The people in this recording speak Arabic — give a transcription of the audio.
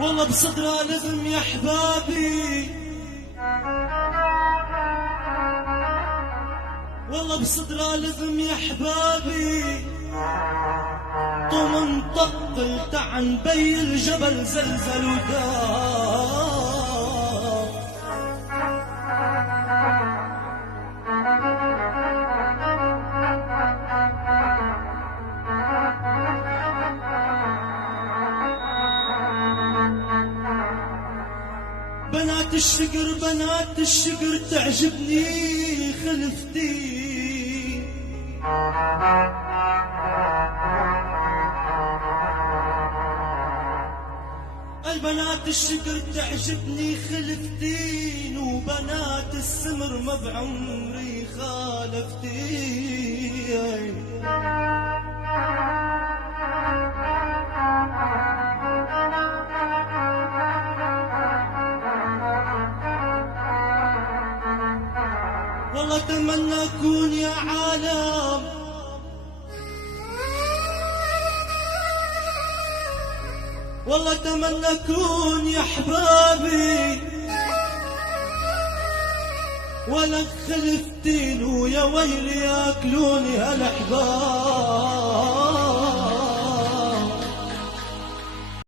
والله بصدره لازم يا احبابي، والله بصدره لازم يا احبابي، طم طق عن بي الجبل زلزل ودار. بنات الشقر بنات الشقر تعجبني خلفتي، البنات الشقر تعجبني خلفتين، وبنات السمر ما بعمري خالفتي. والله اتمنى اكون يا عالم، والله اتمنى اكون يا احبابي، ولا خلفتين ويا ويلي ياكلوني هالاحباب.